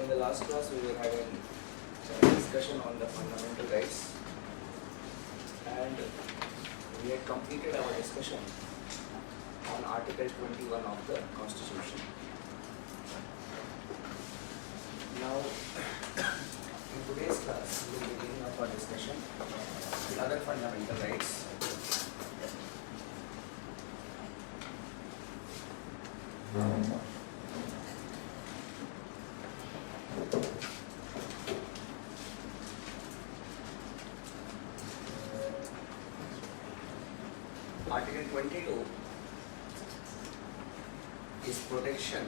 So in the last class we were having a discussion on the fundamental rights, and we had completed our discussion on Article 21 of the Constitution. Now in today's class we will be beginning up our discussion with other fundamental rights. Article 22 is protection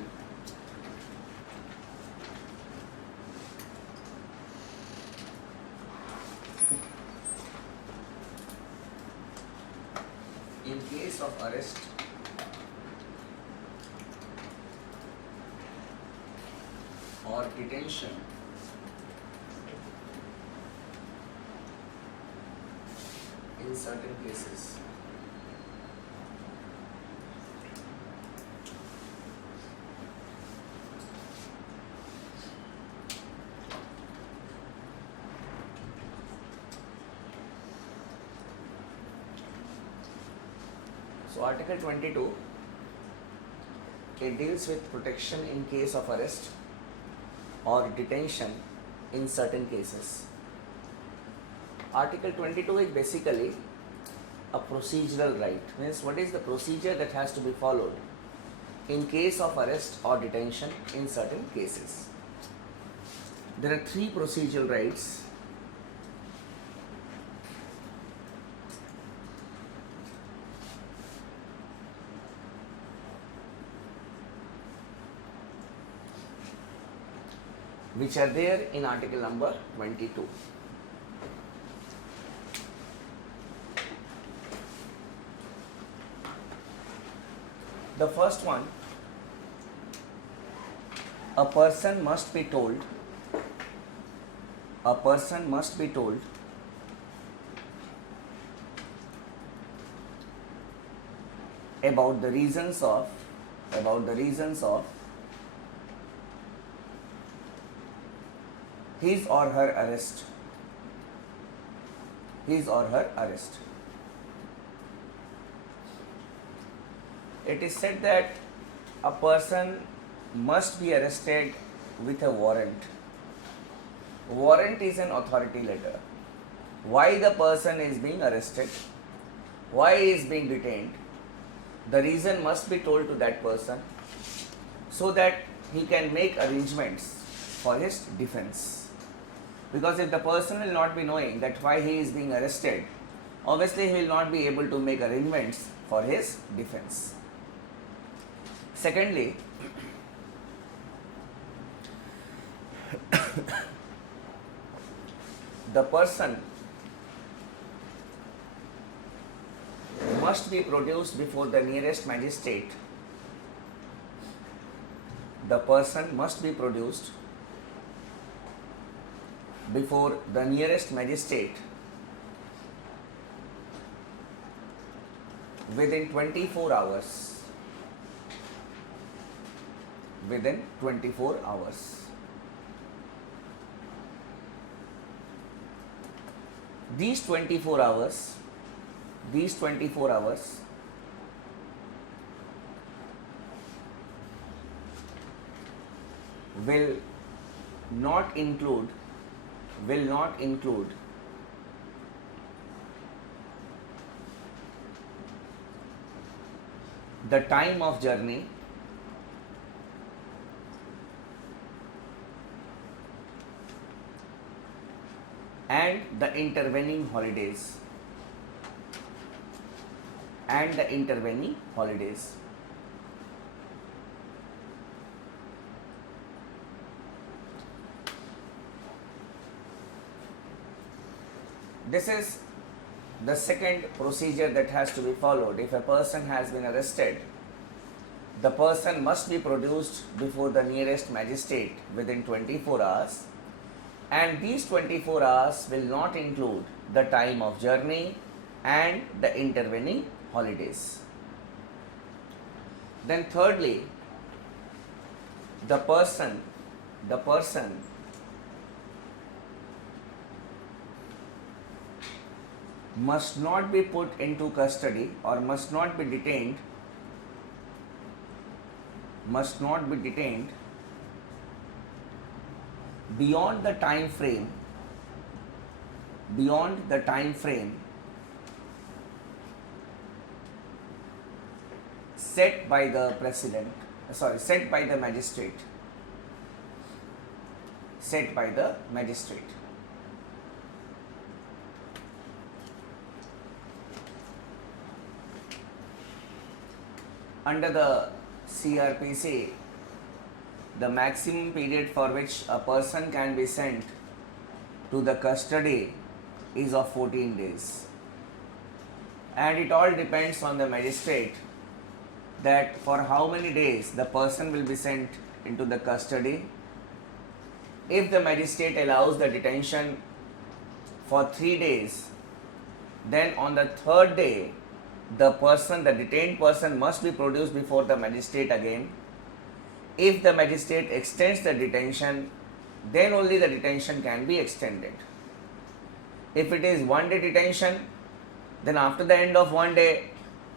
in case of arrest or detention in certain cases. So Article 22, it deals with protection in case of arrest or detention in certain cases. Article 22 is basically a procedural right. Means what is the procedure that has to be followed in case of arrest or detention in certain cases. There are three procedural rights. Which are there in article number 22. The first one, a person must be told about the reasons of his or her arrest. It is said that a person must be arrested with a warrant. Warrant is an authority letter. Why the person is being arrested, why he is being detained, the reason must be told to that person so that he can make arrangements for his defense. Because if the person will not be knowing that why he is being arrested, obviously he will not be able to make arrangements for his defense. Secondly, the person must be produced before the nearest magistrate. The person must be produced before the nearest magistrate within 24 hours. Within 24 hours. These 24 hours will not include the time of journey and the intervening holidays. This is the second procedure that has to be followed. If a person has been arrested, the person must be produced before the nearest magistrate within 24 hours, and these 24 hours will not include the time of journey and the intervening holidays. Then thirdly, the person the person must not be put into custody or must not be detained beyond the time frame set by the magistrate. Under the CRPC, the maximum period for which a person can be sent to the custody is of 14 days. And it all depends on the magistrate that for how many days the person will be sent into the custody. If the magistrate allows the detention for 3 days, then on the third day, the detained person must be produced before the magistrate again. If the magistrate extends the detention, then only the detention can be extended. If it is 1 day detention, then after the end of 1 day,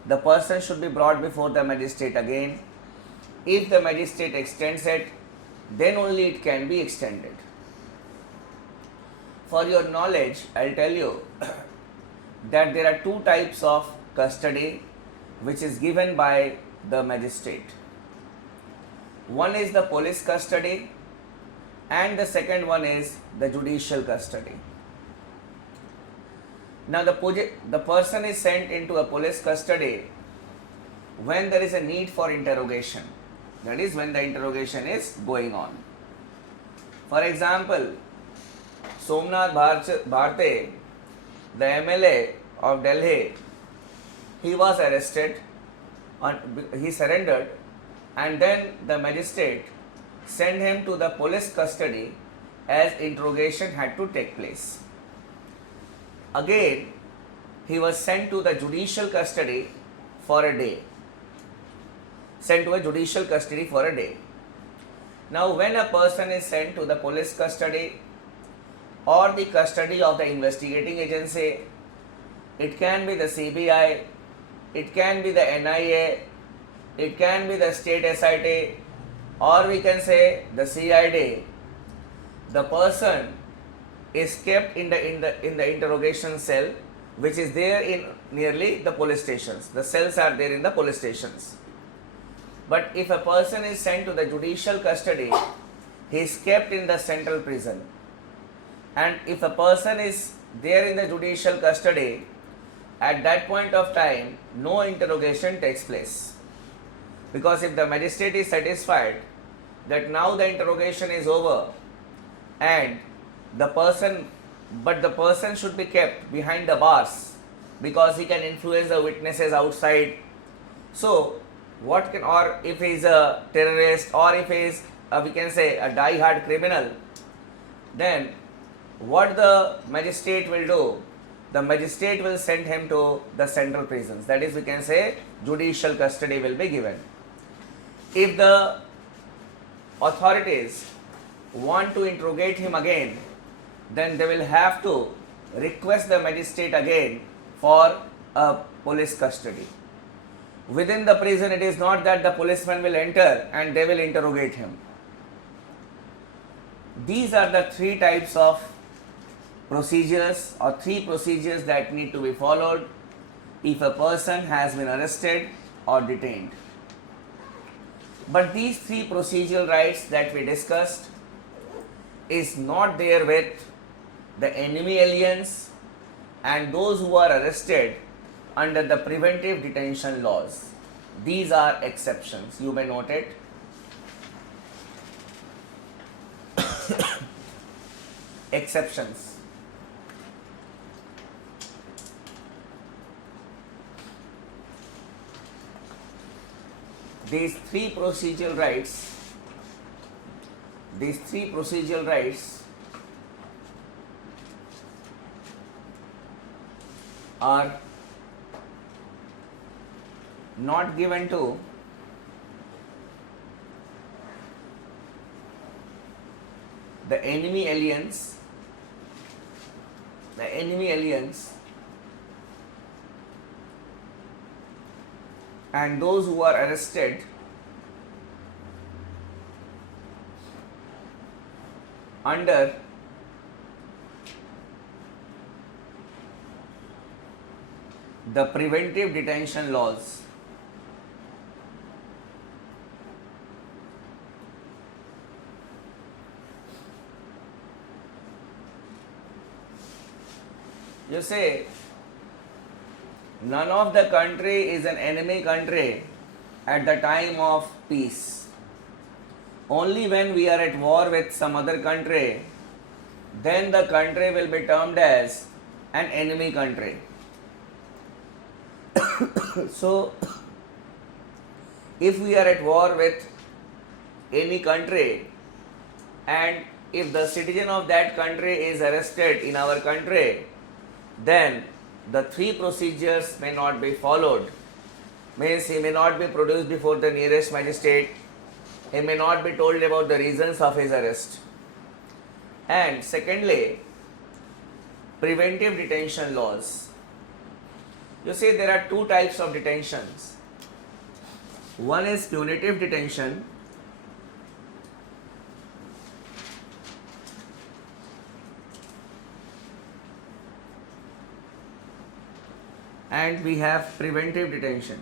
the person should be brought before the magistrate again. If the magistrate extends it, then only it can be extended. For your knowledge, I'll tell you that there are 2 types of custody which is given by the magistrate. One is the police custody and the second one is the judicial custody. Now the person is sent into a police custody when there is a need for interrogation, that is when the interrogation is going on. For example, Somnath Bharte, the MLA of Delhi, he was arrested, he surrendered, and then the magistrate sent him to the police custody as interrogation had to take place. Again, he was sent to the judicial custody for a day. Now, when a person is sent to the police custody or the custody of the investigating agency, it can be the CBI, it can be the NIA, it can be the state SIT, or we can say the CID. The person is kept in the interrogation cell, which is there in nearly the police stations. The cells are there in the police stations. But if a person is sent to the judicial custody, he is kept in the central prison. And if a person is there in the judicial custody, at that point of time, no interrogation takes place. Because if the magistrate is satisfied that now the interrogation is over and the person should be kept behind the bars because he can influence the witnesses outside. So, or if he is a terrorist or if he is we can say a die-hard criminal, then what the magistrate will do? The magistrate will send him to the central prisons. That is, we can say judicial custody will be given. If the authorities want to interrogate him again, then they will have to request the magistrate again for a police custody. Within the prison, it is not that the policeman will enter and they will interrogate him. These are the 3 types of procedures or 3 procedures that need to be followed if a person has been arrested or detained. But these 3 procedural rights that we discussed is not there with the enemy aliens and those who are arrested under the preventive detention laws. These are exceptions. You may note it. Exceptions. These three procedural rights are not given to the enemy aliens and those who are arrested under the preventive detention laws. You say none of the country is an enemy country at the time of peace. Only when we are at war with some other country, then the country will be termed as an enemy country. So, if we are at war with any country and if the citizen of that country is arrested in our country, then the three procedures may not be followed. Means he may not be produced before the nearest magistrate, he may not be told about the reasons of his arrest. And secondly, preventive detention laws. You see, there are two types of detentions. One is punitive detention, and we have preventive detention.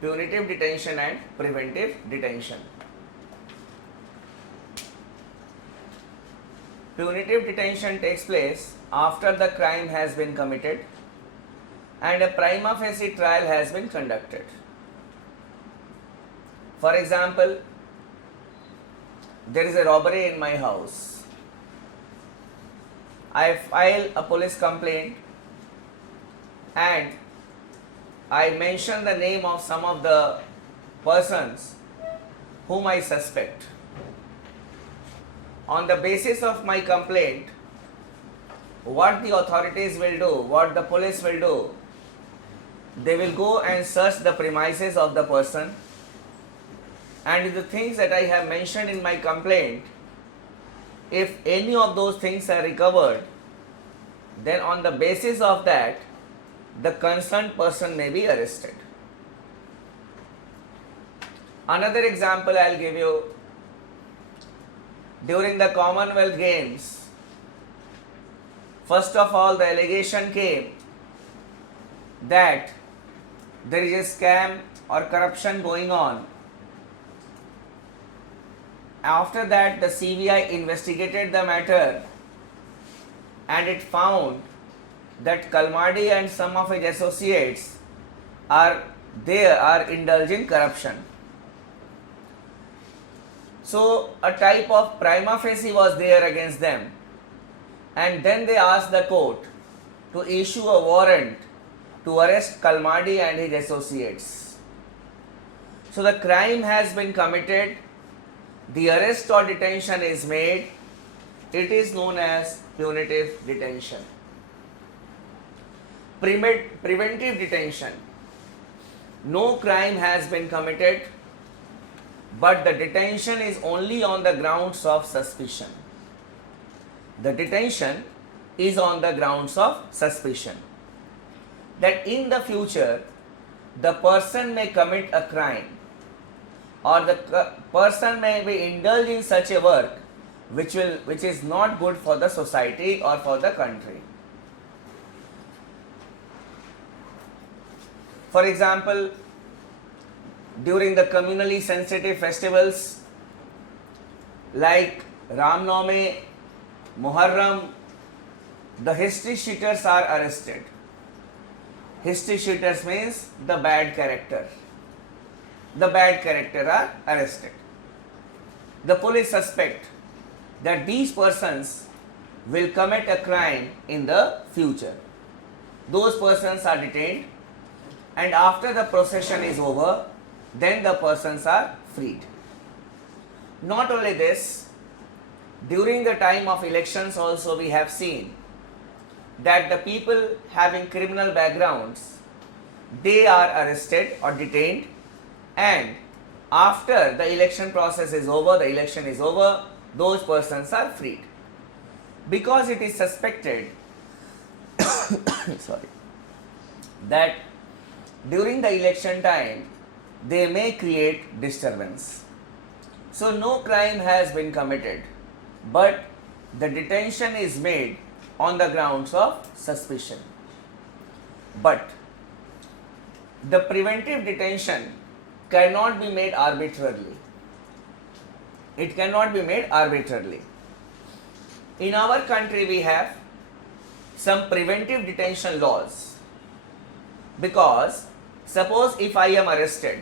Punitive detention and preventive detention. Punitive detention takes place after the crime has been committed and a prima facie trial has been conducted. For example, there is a robbery in my house. I file a police complaint and I mention the name of some of the persons whom I suspect. On the basis of my complaint, what the authorities will do, what the police will do, they will go and search the premises of the person, and the things that I have mentioned in my complaint, if any of those things are recovered, then on the basis of that, the concerned person may be arrested. Another example I will give you. During the Commonwealth Games, first of all the allegation came that there is a scam or corruption going on. After that, the CBI investigated the matter and it found that Kalmadi and some of his associates are indulging corruption. So a type of prima facie was there against them, and then they asked the court to issue a warrant to arrest Kalmadi and his associates. So the crime has been committed, the arrest or detention is made, it is known as punitive detention. Preventive detention. No crime has been committed, but the detention is only on the grounds of suspicion. The detention is on the grounds of suspicion. That in the future, the person may commit a crime or the person may be indulged in such a work which is not good for the society or for the country. For example, during the communally sensitive festivals like Ram Navami, Muharram, the history sheeters are arrested. History sheeters means the bad character. The bad character are arrested. The police suspect that these persons will commit a crime in the future. Those persons are detained, and after the procession is over, then the persons are freed. Not only this, during the time of elections also we have seen that the people having criminal backgrounds, they are arrested or detained, and after the election process is over, the election is over, those persons are freed. Because it is suspected sorry, that during the election time they may create disturbance. So no crime has been committed, but the detention is made on the grounds of suspicion. But the preventive detention cannot be made arbitrarily. It cannot be made arbitrarily. In our country we have some preventive detention laws, because suppose if I am arrested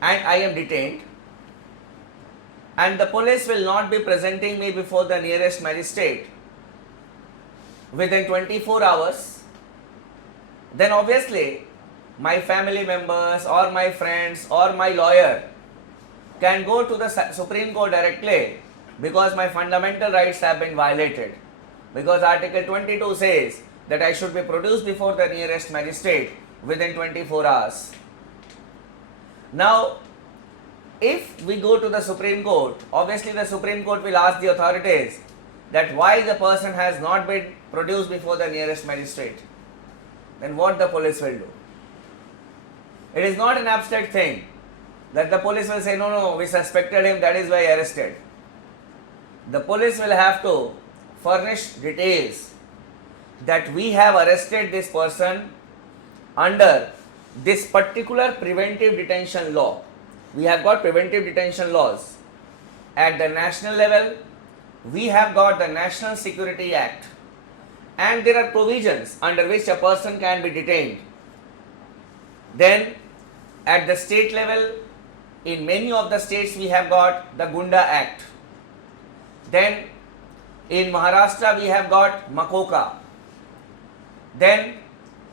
and I am detained and the police will not be presenting me before the nearest magistrate within 24 hours, then obviously my family members or my friends or my lawyer can go to the Supreme Court directly, because my fundamental rights have been violated. Because Article 22 says that I should be produced before the nearest magistrate within 24 hours. Now, if we go to the Supreme Court, obviously the Supreme Court will ask the authorities that why the person has not been produced before the nearest magistrate. Then what the police will do? It is not an abstract thing that the police will say, no, we suspected him, that is why arrested. The police will have to furnish details that we have arrested this person under this particular preventive detention law. We have got preventive detention laws. At the national level, we have got the National Security Act, and there are provisions under which a person can be detained. Then at the state level, in many of the states we have got the Gunda Act. Then in Maharashtra we have got Makoka. Then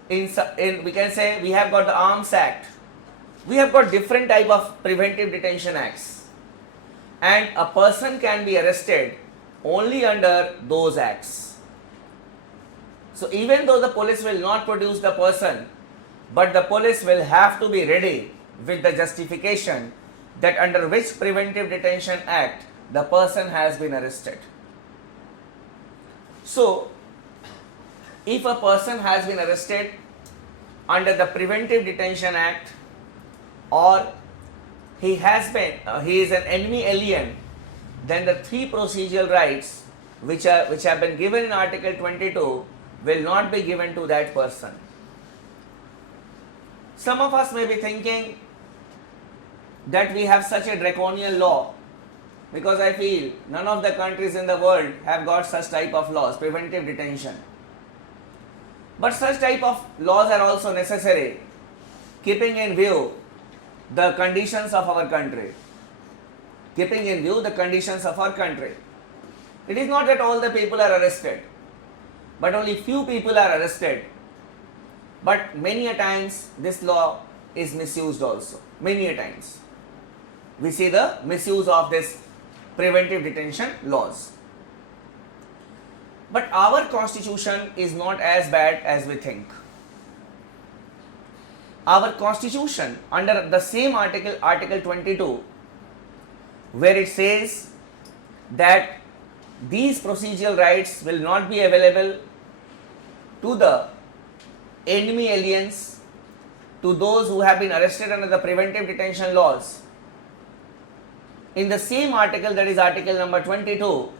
in we can say we have got the Arms Act. We have got different type of preventive detention acts, and a person can be arrested only under those acts. So even though the police will not produce the person, but the police will have to be ready with the justification that under which preventive detention act the person has been arrested. So if a person has been arrested under the Preventive Detention Act, or he is an enemy alien, then the three procedural rights which have been given in Article 22 will not be given to that person. Some of us may be thinking that we have such a draconian law, because I feel none of the countries in the world have got such type of laws, preventive detention. But such type of laws are also necessary, keeping in view the conditions of our country. Keeping in view the conditions of our country. It is not that all the people are arrested, but only few people are arrested. But many a times this law is misused also. Many a times we see the misuse of this preventive detention laws. But our constitution is not as bad as we think. Our constitution, under the same article, Article 22, where it says that these procedural rights will not be available to the enemy aliens, to those who have been arrested under the preventive detention laws. In the same article, that is article number 22,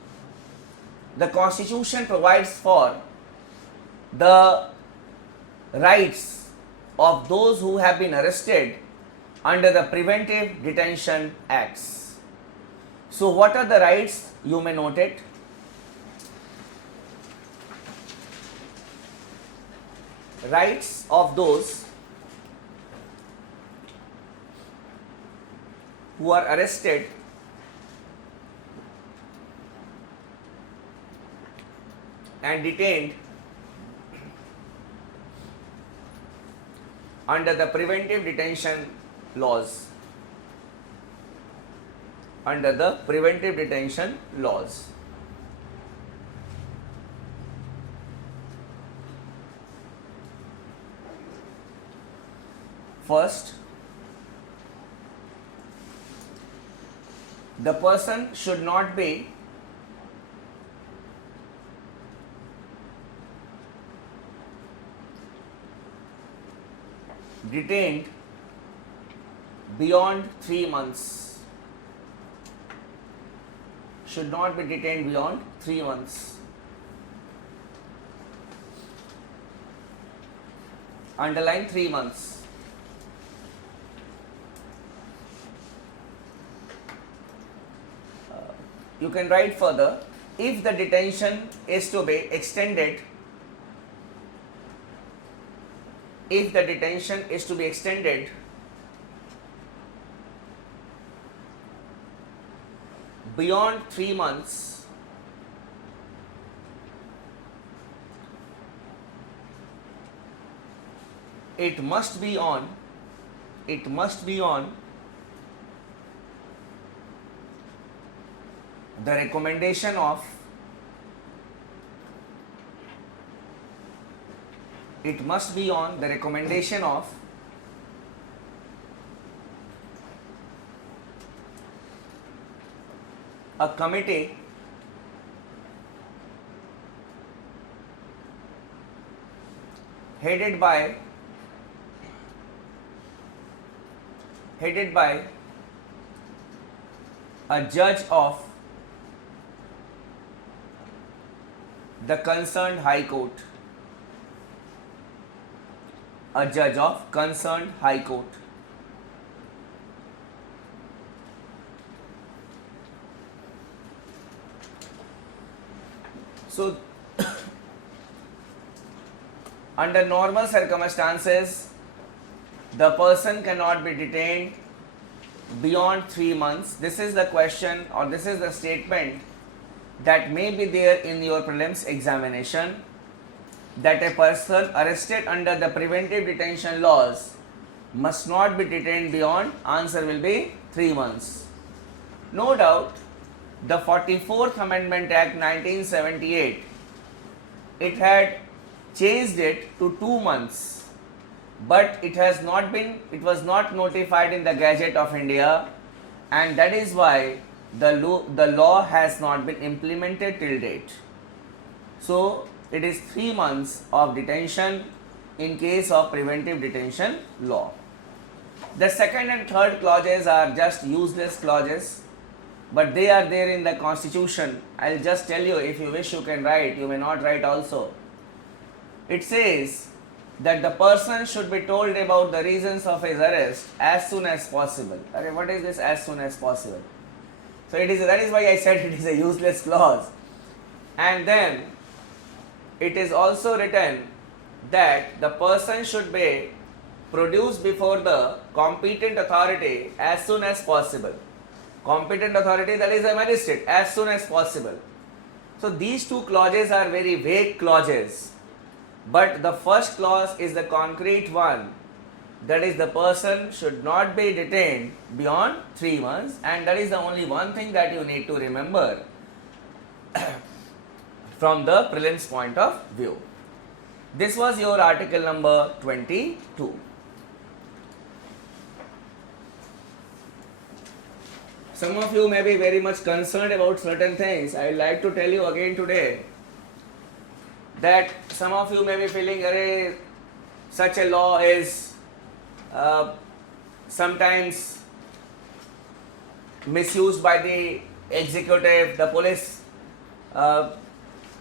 the constitution provides for the rights of those who have been arrested under the preventive detention acts. So what are the rights? You may note it. Rights of those who are arrested and detained under the preventive detention laws. Under the preventive detention laws. First, the person should not be detained beyond 3 months. Should not be detained beyond 3 months. Underline 3 months. You can write further, if the detention is to be extended, if the detention is to be extended beyond 3 months, it must be on the recommendation of a committee headed by a judge of the concerned High Court. A judge of concerned High Court. So, under normal circumstances, the person cannot be detained beyond 3 months. This is the question, or this is the statement that may be there in your prelims examination, that a person arrested under the preventive detention laws must not be detained beyond, answer will be 3 months. No doubt, the 44th Amendment Act 1978, it had changed it to 2 months, but it was not notified in the Gazette of India, and that is why the law has not been implemented till date. So, it is 3 months of detention in case of preventive detention law. The second and third clauses are just useless clauses, but they are there in the Constitution. I will just tell you, if you wish you can write, you may not write also. It says that the person should be told about the reasons of his arrest as soon as possible. Okay, what is this as soon as possible? So that is why I said it is a useless clause. And then it is also written that the person should be produced before the competent authority as soon as possible. Competent authority, that is a magistrate, as soon as possible. So these two clauses are very vague clauses, but the first clause is the concrete one, that is the person should not be detained beyond 3 months, and that is the only one thing that you need to remember from the prelims point of view. This was your article number 22. Some of you may be very much concerned about certain things. I would like to tell you again today that some of you may be feeling, array, such a law is sometimes misused by the executive, the police.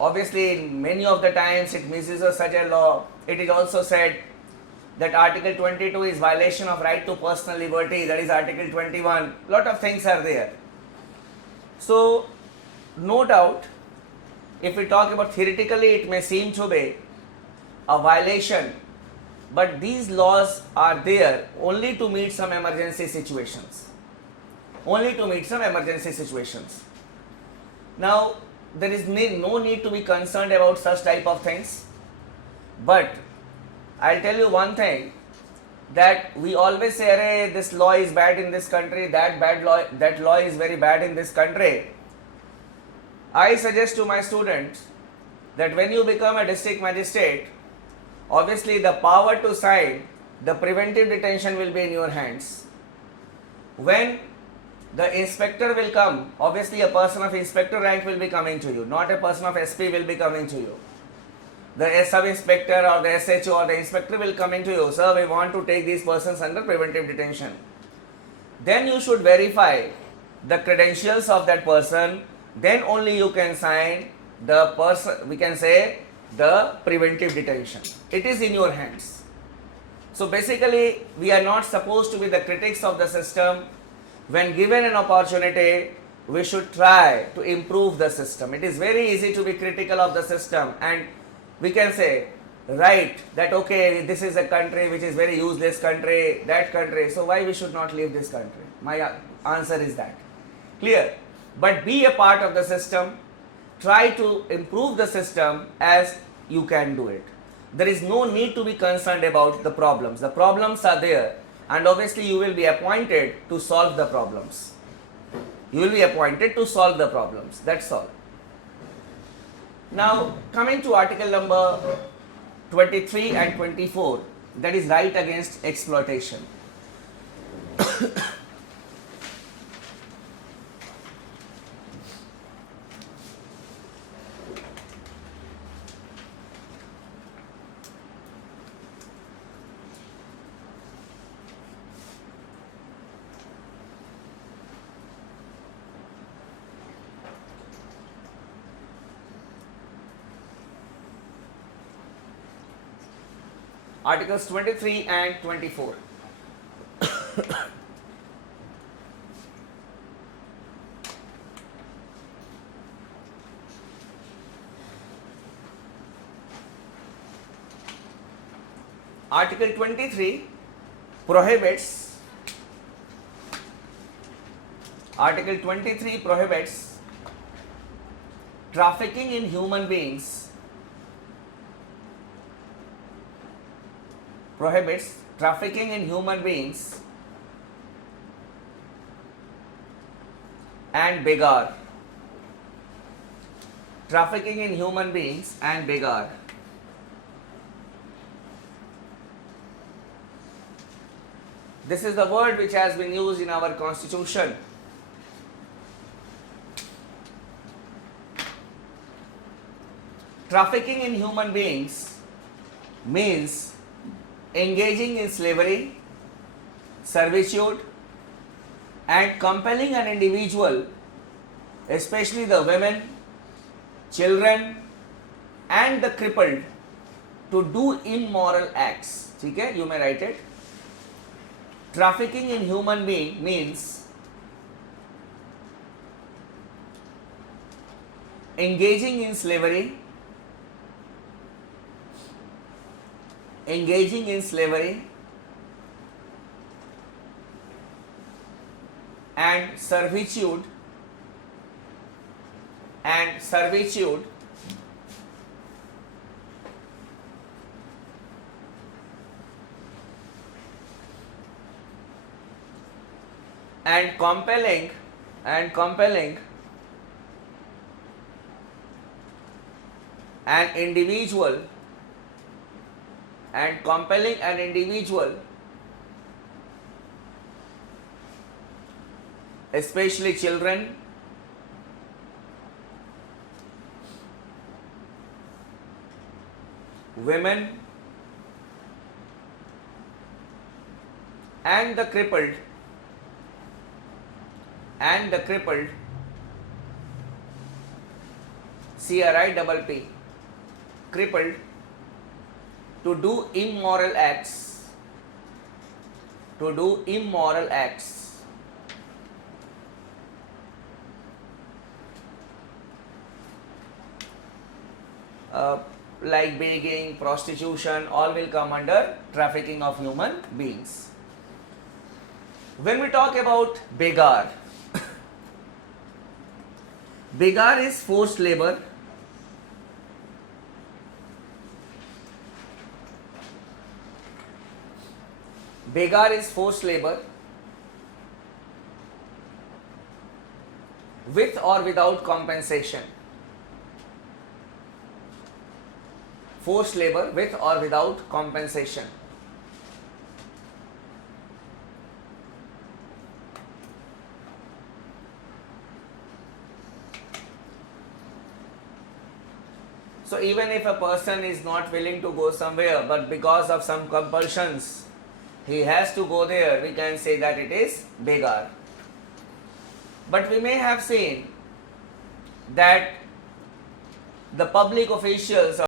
Obviously, many of the times it misuses such a law. It is also said that Article 22 is violation of right to personal liberty, that is Article 21. Lot of things are there. So, no doubt, if we talk about theoretically, it may seem to be a violation, but these laws are there only to meet some emergency situations. Only to meet some emergency situations. Now, there is no need to be concerned about such type of things, but I'll tell you one thing, that we always say, array, this law is bad in this country, that law is very bad in this country. I suggest to my students that when you become a district magistrate, obviously the power to sign the preventive detention will be in your hands. When the inspector will come, obviously a person of inspector rank will be coming to you, not a person of SP will be coming to you. The sub-inspector or the SHO or the inspector will come into you, sir, we want to take these persons under preventive detention. Then you should verify the credentials of that person, then only you can sign the person, we can say, the preventive detention. It is in your hands. So basically, we are not supposed to be the critics of the system. When given an opportunity, we should try to improve the system. It is very easy to be critical of the system, and we can say, right, that okay, this is a country which is very useless country, that country, so why we should not leave this country? My answer is that. Clear? But be a part of the system, try to improve the system as you can do it. There is no need to be concerned about the problems. The problems are there, and obviously you will be appointed to solve the problems. You will be appointed to solve the problems. That's all. Now, coming to article number 23 and 24, that is right against exploitation. Articles 23 and 24. Article 23 prohibits trafficking in human beings, and begar. Trafficking in human beings and begar. This is the word which has been used in our constitution. Trafficking in human beings means engaging in slavery, servitude, and compelling an individual, especially the women, children, and the crippled, to do immoral acts. Okay, you may write it. Trafficking in human being means engaging in slavery, and servitude, and compelling an individual, especially children, women, and the crippled, CRIPP, crippled, to do immoral acts, like begging, prostitution, all will come under trafficking of human beings. When we talk about begar, begar is forced labor. Begar is forced labor with or without compensation. Forced labor with or without compensation. So even if a person is not willing to go somewhere, but because of some compulsions he has to go there, we can say that it is begar. But we may have seen that the public officials